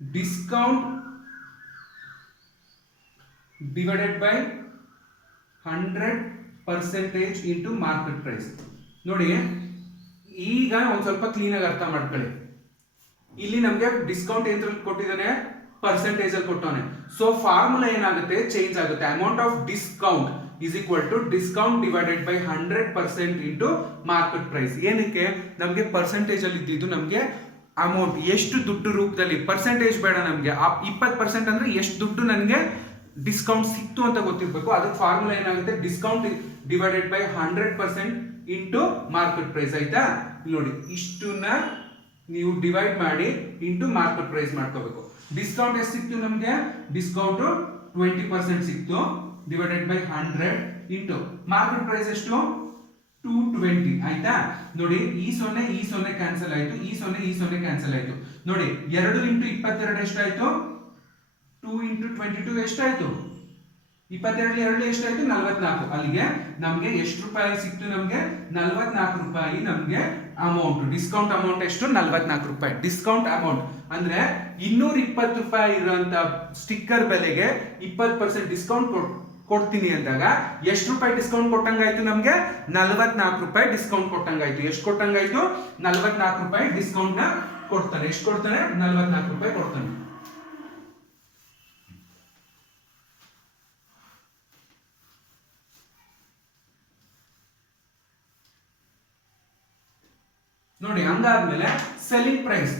discount divided by 100% into market price. ನೋಡಿ, ಈಗ ಒಂದು ಸ್ವಲ್ಪ ಕ್ಲೀನ್ ಆಗಿ ಅರ್ಥ ಮಾಡ್ಕೊಳ್ಳಿ. ಇಲ್ಲಿ ನಮಗೆ ಡಿಸ್ಕೌಂಟ್ ಏನ್ರಲ್ಲಿ ಕೊಟ್ಟಿದ್ದಾನೆ, ಪರ್ಸೆಂಟೇಜ್ ಅಲ್ಲಿ ಕೊಟ್ಟವನೆ. ಸೊ ಫಾರ್ಮುಲಾ ಏನಾಗುತ್ತೆ, ಚೇಂಜ್ ಆಗುತ್ತೆ. Amount of discount is equal to discount divided by 100% into market price. ಏನಕ್ಕೆ, ನಮಗೆ ಪರ್ಸೆಂಟೇಜ್ ಅಲ್ಲಿ ಇದ್ದಿದ್ದು ನಮಗೆ ಅಮೌಂಟ್ ಎಷ್ಟು ದುಡ್ಡು ರೂಪದಲ್ಲಿ, ಪರ್ಸೆಂಟೇಜ್ ಬೇಡ ನಮಗೆ. ಆ 20% ಅಂದ್ರೆ ಎಷ್ಟು ದುಡ್ಡು ನನಗೆ ಡಿಸ್ಕೌಂಟ್ ಸಿಕ್ತು ಅಂತ ಗೊತ್ತಿರಬೇಕು. ಅದಕ್ಕೆ ಫಾರ್ಮುಲಾ ಏನಾಗುತ್ತೆ, discount divided by 100% into market price. ಆಯ್ತಾ? ನೋಡಿ, ಇಷ್ಟನ್ನ ನೀವು ಡಿವೈಡ್ ಮಾಡಿ ಇಂಟು ಮಾರ್ಕೆಟ್ ಪ್ರೈಸ್ ಮಾಡ್ಕೋಬೇಕು. ಡಿಸ್ಕೌಂಟ್ ಎಷ್ಟು ಸಿಕ್ತು ನಮಗೆ, ಡಿಸ್ಕೌಂಟ್ 20% ಸಿಕ್ತು, divided by 100 into market price ಎಷ್ಟು, 220. ಆಯ್ತಾ? ನೋಡಿ, ಈ 0 ಕ್ಯಾನ್ಸಲ್ ಆಯ್ತು, ಈ 0 ಕ್ಯಾನ್ಸಲ್ ಆಯ್ತು. ನೋಡಿ, 2 ಇಂಟು 22 ಎಷ್ಟಾಯ್ತು, 2 ಇಂಟು 22 ಎಷ್ಟಾಯ್ತು, 22 ಎಷ್ಟಾಯ್ತು, 44. ಅಲ್ಲಿಗೆ ನಮ್ಗೆ ಎಷ್ಟು ರೂಪಾಯಿ ಸಿಕ್ತು, ನಮ್ಗೆ 44 ರೂಪಾಯಿ ನಮ್ಗೆ ಅಮೌಂಟ್. ಡಿಸ್ಕೌಂಟ್ ಅಮೌಂಟ್ ಎಷ್ಟು, 44 ರೂಪಾಯಿ ಡಿಸ್ಕೌಂಟ್ ಅಮೌಂಟ್. ಅಂದ್ರೆ 220 ರೂಪಾಯಿ ಇರುವಂತ ಸ್ಟಿಕ್ಕರ್ ಬೆಲೆಗೆ 20% ಡಿಸ್ಕೌಂಟ್ ಕೊಡ್ತೀನಿ ಅಂದಾಗ ಎಷ್ಟು ರೂಪಾಯಿ ಡಿಸ್ಕೌಂಟ್ ಕೊಟ್ಟಂಗಾಯ್ತು, ನಮ್ಗೆ 44 ರೂಪಾಯಿ ಡಿಸ್ಕೌಂಟ್ ಕೊಟ್ಟಂಗಾಯ್ತು. ಎಷ್ಟು ಕೊಟ್ಟಂಗಾಯ್ತು, 44 ರೂಪಾಯಿ ಡಿಸ್ಕೌಂಟ್ ನ ಕೊಡ್ತಾನೆ. ಎಷ್ಟು ಕೊಡ್ತಾನೆ, 44 ರೂಪಾಯಿ ಕೊಡ್ತಾನೆ. ನೋಡಿ, ಹಂಗಾದ್ಮೇಲೆ ಸೆಲ್ಲಿಂಗ್ ಪ್ರೈಸ್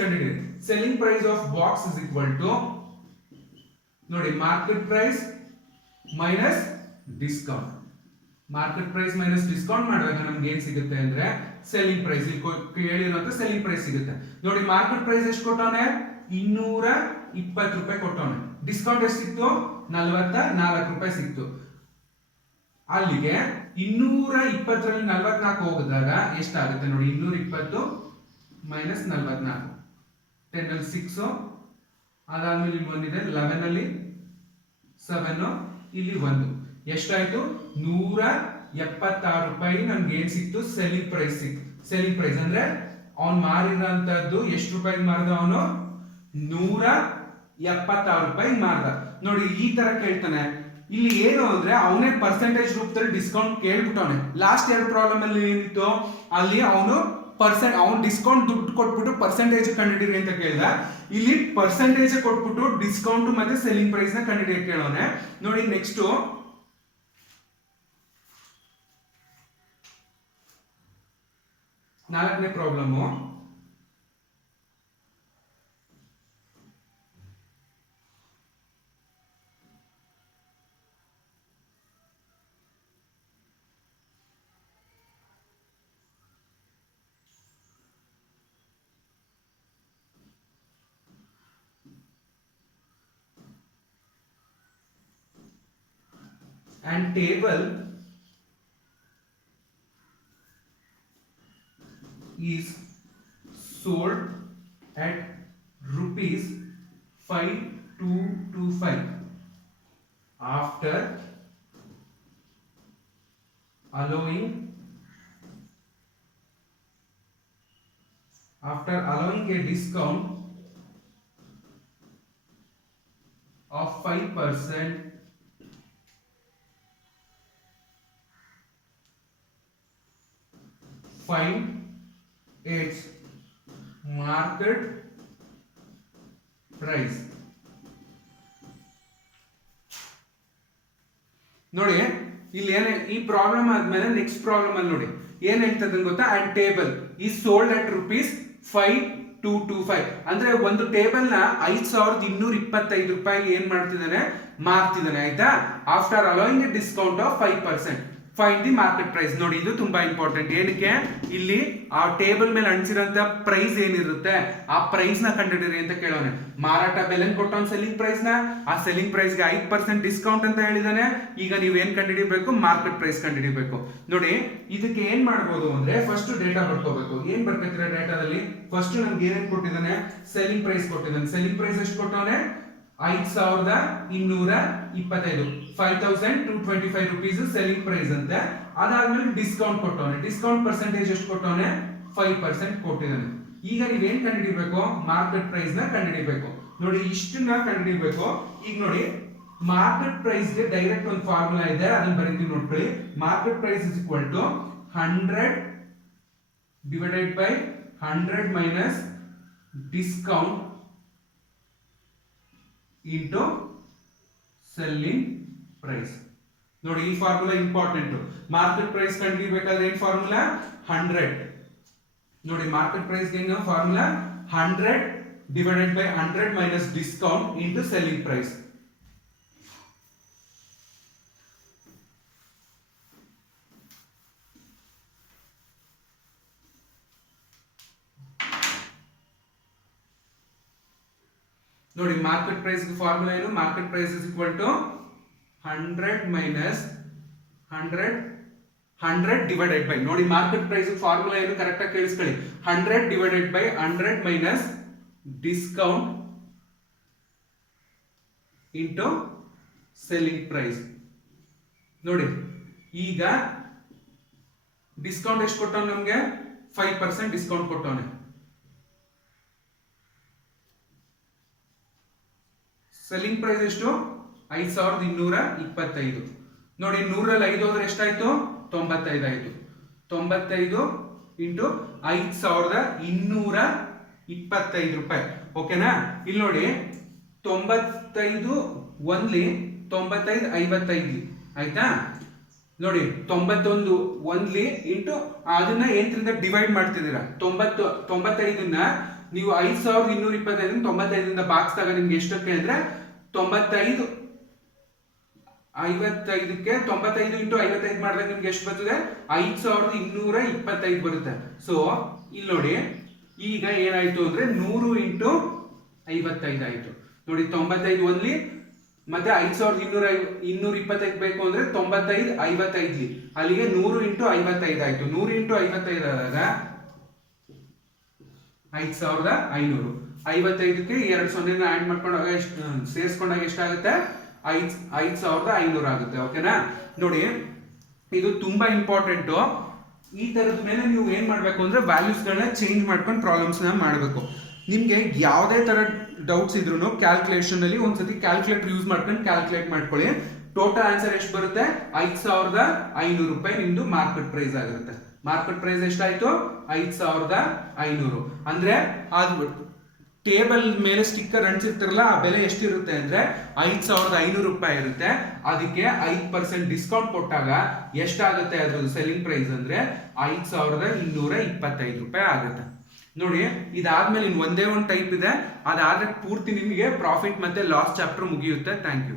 ಕಂಡುಹಿಡಿಯಿರಿ. Selling price of box is equal to ನೋಡಿ market price minus discount. Market price minus discount ಮಾಡಿದಾಗ ನಮ್ಗೆ ಏನ್ ಸಿಗುತ್ತೆ ಅಂದ್ರೆ ಸೆಲ್ಲಿಂಗ್ ಪ್ರೈಸ್. ಹೇಳಿರುವಂತ ಸೆಲ್ಲಿಂಗ್ ಪ್ರೈಸ್ ಸಿಗುತ್ತೆ. ನೋಡಿ, ಮಾರ್ಕೆಟ್ ಪ್ರೈಸ್ ಎಷ್ಟು ಕೊಟ್ಟವನೆ, 220 ರೂಪಾಯಿ ಕೊಟ್ಟವನೆ. ಡಿಸ್ಕೌಂಟ್ ಎಷ್ಟು ಸಿಕ್ತು, 44 ರೂಪಾಯಿ ಸಿಕ್ತು. ಅಲ್ಲಿಗೆ 220ರಲ್ಲಿ 44 ಹೋಗಿದಾಗ ಎಷ್ಟಾಗುತ್ತೆ ನೋಡಿ, 220 ಮೈನಸ್ 44, 10 ಅಲ್ಲಿ 6, ಅದಾದ್ಮೇಲೆ ಇಲ್ಲಿ ಬಂದಿದೆ 11 ಅಲ್ಲಿ 7, ಇಲ್ಲಿ 1, ಎಷ್ಟಾಯ್ತು, 176 ರೂಪಾಯಿ ನಮ್ಗೆ ಏನ್ ಸಿಕ್ತು, ಸೆಲ್ಲಿಂಗ್ ಪ್ರೈಸ್ ಸಿಕ್ತು. ಸೆಲ್ಲಿಂಗ್ ಪ್ರೈಸ್ ಅಂದ್ರೆ ಅವ್ನು ಮಾರಿರೋಂಥದ್ದು ಎಷ್ಟು ರೂಪಾಯಿಗೆ ಮಾರ್ದ, ಅವನು 176 ರೂಪಾಯಿ ಮಾರ್ದ. ನೋಡಿ, ಈ ತರ ಕೇಳ್ತಾನೆ. ಇಲ್ಲಿ ಏನು ಅಂದ್ರೆ ಅವನೇ ಪರ್ಸೆಂಟೇಜ್ ರೂಪದಲ್ಲಿ ಡಿಸ್ಕೌಂಟ್ ಕೇಳ್ಬಿಟ್ಟವನೆ. ಲಾಸ್ಟ್ 2 ಪ್ರಾಬ್ಲಮ್ ಅಲ್ಲಿ ಏನಿತ್ತು, ಅಲ್ಲಿ ಅವನು ಡಿಸ್ಕೌಂಟ್ ದುಡ್ಡು ಕೊಟ್ಬಿಟ್ಟು ಪರ್ಸೆಂಟೇಜ್ ಕಂಡುಹಿಡಿರಿ ಅಂತ ಕೇಳಿದ. ಇಲ್ಲಿ ಪರ್ಸೆಂಟೇಜ್ ಕೊಟ್ಬಿಟ್ಟು ಡಿಸ್ಕೌಂಟ್ ಮತ್ತೆ ಸೆಲ್ಲಿಂಗ್ ಪ್ರೈಸ್ ನ ಕಂಡುಹಿಡಿಯಕ್ಕೆ ಕೇಳೋನೆ. ನೋಡಿ, ನೆಕ್ಸ್ಟ್ 4ನೇ problem. and table is sold at rupees 5225 after allowing a discount of 5%, find its market price. ನೋಡಿ ಇಲ್ಲಿ ಏನೇ ಈ ಪ್ರಾಬ್ಲಮ್ ಆದ್ಮೇಲೆ ನೆಕ್ಸ್ಟ್ ಪ್ರಾಬ್ಲಮ್ ಅಲ್ಲಿ ನೋಡಿ ಏನ್ ಹೇಳ್ತದೆ ಗೊತ್ತಾ, ಅಂಡ್ ಟೇಬಲ್ ಈ ಸೋಲ್ಡ್ ಅಟ್ rupees 5225 ಅಂದ್ರೆ ಒಂದು ಟೇಬಲ್ ನ 5225 ರೂಪಾಯಿಗೆ ಏನ್ ಮಾಡ್ತಿದ್ದಾನೆ, ಮಾರ್ತಿದ್ದಾನೆ ಆಯ್ತಾ. After allowing a discount of 5%, find the market price. ನೋಡಿ ಇದು ತುಂಬಾ ಇಂಪಾರ್ಟೆಂಟ್. ಏನಕ್ಕೆ, ಇಲ್ಲಿ ಆ ಟೇಬಲ್ ಮೇಲೆ ಅಂಟಿಸಿರೋಂತ ಪ್ರೈಸ್ ಏನಿರುತ್ತೆ ಆ ಪ್ರೈಸ್ ನ ಕಂಡುಹಿಡಿಯಿರಿ ಅಂತ ಕೇಳೋನೆ. ಮಾರಾಟ ಬೆಲೆ ಕೊಟ್ಟವನ್ ಸೆಲ್ಲಿಂಗ್ ಪ್ರೈಸ್ ನ, ಆ ಸೆಲ್ಲಿಂಗ್ ಪ್ರೈಸ್ ಗೆ 5% ಡಿಸ್ಕೌಂಟ್ ಅಂತ ಹೇಳಿದಾನೆ. ಈಗ ನೀವು ಏನ್ ಕಂಡುಹಿಡಿಯಬೇಕು, ಮಾರ್ಕೆಟ್ ಪ್ರೈಸ್ ಕಂಡುಹಿಡಿಯಬೇಕು. ನೋಡಿ ಇದಕ್ಕೆ ಏನ್ ಮಾಡಬಹುದು ಅಂದ್ರೆ ಫಸ್ಟ್ ಡೇಟಾ ಬರ್ಕೋಬೇಕು. ಏನ್ ಬರ್ಕೋತೀರಾ ಡೇಟಾದಲ್ಲಿ, ಫಸ್ಟ್ ನಮ್ಗೆ ಏನೇನ್ ಕೊಟ್ಟಿದ್ದಾನೆ, ಸೆಲ್ಲಿಂಗ್ ಪ್ರೈಸ್ ಕೊಟ್ಟಿದ್ದಾನೆ. ಸೆಲ್ಲಿಂಗ್ ಪ್ರೈಸ್ ಎಷ್ಟು ಕೊಟ್ಟವನೆ, 5225, 5225 rupees ಸೆಲ್ಲಿಂಗ್ ಪ್ರೈಸ್ ಅಂತೆ. ಅದಾದ್ಮೇಲೆ ಡಿಸ್ಕೌಂಟ್ ಕೊಟ್ಟವನೆ. ಡಿಸ್ಕೌಂಟ್ ಪರ್ಸೆಂಟೇಜ್ ಎಷ್ಟು ಕೊಟ್ಟವನೆ, 5% ಕೊಟ್ಟಿದ್ದಾನೆ. ಈಗ ನೀವೇನ್ ಕಂಡುಹಿಡಿಬೇಕು, ಮಾರ್ಕೆಟ್ ಪ್ರೈಸ್ ನ ಕಂಡುಹಿಡಿಬೇಕು. ನೋಡಿ ಇಷ್ಟನ್ನ ಕಂಡುಹಿಡಿಬೇಕು. ಈಗ ನೋಡಿ ಮಾರ್ಕೆಟ್ ಪ್ರೈಸ್ ಗೆ ಡೈರೆಕ್ಟ್ ಒಂದು ಫಾರ್ಮುಲಾ ಇದೆ, ಅದನ್ನ ಬರೀತೀವಿ ನೋಡ್ಕೊಳ್ಳಿ. Market price is equal to 100 divided by 100 minus discount into selling price. ನೋಡಿ ಈ ಫಾರ್ಮುಲಾ ಇಂಪಾರ್ಟೆಂಟ್. ಮಾರ್ಕೆಟ್ ಪ್ರೈಸ್ ಕಂಡುಹಿಡಿಯಬೇಕಾದ್ರೆ ಏನ್ ಫಾರ್ಮುಲಾ, 100. ನೋಡಿ ಮಾರ್ಕೆಟ್ ಪ್ರೈಸ್ ಗೆ ಏನು formula, 100 divided by 100 minus discount into selling price. ನೋಡಿ ಮಾರ್ಕೆಟ್ ಪ್ರೈಸ್ ಫಾರ್ಮುಲಾ ಏನು, market price is equal to 100 minus 100 divided by, ನೋಡಿ ಮಾರ್ಕೆಟ್ ಪ್ರೈಸ್ ಫಾರ್ಮುಲಾ ಏನು ಕರೆಕ್ಟ್ ಆಗಿ ಕೇಳಿಸ್ಕೊಳ್ಳಿ, 100 divided by 100 minus discount into selling price. ನೋಡಿ ಈಗ ಡಿಸ್ಕೌಂಟ್ ಎಷ್ಟು ಕೊಟ್ಟವನು ನಮ್ಗೆ, 5% ಡಿಸ್ಕೌಂಟ್ ಕೊಟ್ಟವನೆ. ಸೆಲ್ಲಿಂಗ್ ಪ್ರೈಸ್ ಎಷ್ಟು, 5225. ನೋಡಿ 100ರಲ್ಲಿ 5 ಹೋದ್ರೆ ಎಷ್ಟಾಯ್ತು, 95 ಆಯ್ತು. 95 ಇಂಟು 5225 ರೂಪಾಯಿ. ಓಕೆನಾ. ಇಲ್ಲಿ ನೋಡಿ 95 ಒಂದ್ಲಿ 95 55 ಆಯ್ತಾ. ನೋಡಿ 91 ಒಂದ್ಲಿ ಇಂಟು ಅದನ್ನ ಏನ್ರಿಂದ ಡಿವೈಡ್ ಮಾಡ್ತಿದ್ದೀರಾ, 95ನ್ನ ನೀವು 5225 95ರಿಂದ ಬಾಕ್ಸ್ ತಗ ನಿಮ್ಗೆ ಎಷ್ಟಕ್ಕೆ ಅಂದ್ರೆ 95 55ಕ್ಕೆ 95 ಇಂಟು 55 ಮಾಡಿದಾಗ ನಿಮ್ಗೆ ಎಷ್ಟು ಬರ್ತದೆ, 5225 ಬರುತ್ತೆ. ಸೊ ಇಲ್ಲಿ ನೋಡಿ ಈಗ ಏನಾಯ್ತು ಅಂದ್ರೆ 100 ಇಂಟು 55 ಆಯ್ತು. ನೋಡಿ 95 ಒಂದ್ಲಿ ಮತ್ತೆ 5225 ಬೇಕು ಅಂದ್ರೆ 95 55 ಅಲ್ಲಿಗೆ 100 ಇಂಟು 55 ಆಯ್ತು. 100 ಇಂಟು 55 ಆದಾಗ 5500. 55ಕ್ಕೆ 2 ಸೊನ್ನೆನ ಆಡ್ ಮಾಡ್ಕೊಂಡಾಗ ಸೇರಿಸ್ಕೊಂಡಾಗ ಎಷ್ಟಾಗುತ್ತೆ, 5500 ಆಗುತ್ತೆ. ಓಕೆನಾ. ನೋಡಿ ಇದು ತುಂಬಾ ಇಂಪಾರ್ಟೆಂಟ್. ಈ ತರದ ಮೇಲೆ ನೀವು ಏನ್ ಮಾಡ್ಬೇಕು ಅಂದ್ರೆ ವ್ಯಾಲ್ಯೂಸ್ ಗಳನ್ನ ಚೇಂಜ್ ಮಾಡ್ಕೊಂಡು ಪ್ರಾಬ್ಲಮ್ಸ್ ನ ಮಾಡಬೇಕು. ನಿಮ್ಗೆ ಯಾವುದೇ ತರ ಡೌಟ್ಸ್ ಇದ್ರು ಕ್ಯಾಲ್ಕುಲೇಷನ್ ಅಲ್ಲಿ ಒಂದ್ಸತಿ ಕ್ಯಾಲ್ಕುಲೇಟರ್ ಯೂಸ್ ಮಾಡ್ಕೊಂಡು ಕ್ಯಾಲ್ಕುಲೇಟ್ ಮಾಡ್ಕೊಳ್ಳಿ. ಟೋಟಲ್ ಆನ್ಸರ್ ಎಷ್ಟು ಬರುತ್ತೆ, 5500 ರೂಪಾಯಿ ನಿಮ್ದು ಮಾರ್ಕೆಟ್ ಪ್ರೈಸ್ ಆಗಿರುತ್ತೆ. ಮಾರ್ಕೆಟ್ ಪ್ರೈಸ್ ಎಷ್ಟಾಯ್ತು, 5500. ಅಂದ್ರೆ ಅದು ಟೇಬಲ್ ಮೇಲೆ ಸ್ಟಿಕ್ಕರ್ ಅಂಟಿಸಿರ್ತಾರಲ್ಲ ಆ ಬೆಲೆ ಎಷ್ಟಿರುತ್ತೆ ಅಂದ್ರೆ 5500 ರೂಪಾಯಿ ಇರುತ್ತೆ. ಅದಕ್ಕೆ 5% ಡಿಸ್ಕೌಂಟ್ ಕೊಟ್ಟಾಗ ಎಷ್ಟಾಗುತ್ತೆ ಅದ್ರದ್ದು ಸೆಲ್ಲಿಂಗ್ ಪ್ರೈಸ್ ಅಂದ್ರೆ 5225 ರೂಪಾಯಿ ಆಗುತ್ತೆ. ನೋಡಿ ಇದಾದ್ಮೇಲೆ ಇನ್ನು ಒಂದೇ ಒಂದು ಟೈಪ್ ಇದೆ, ಅದಾದ್ರೆ ಪೂರ್ತಿ ನಿಮಗೆ ಪ್ರಾಫಿಟ್ ಮತ್ತೆ ಲಾಸ್ ಚಾಪ್ಟರ್ ಮುಗಿಯುತ್ತೆ. Thank you.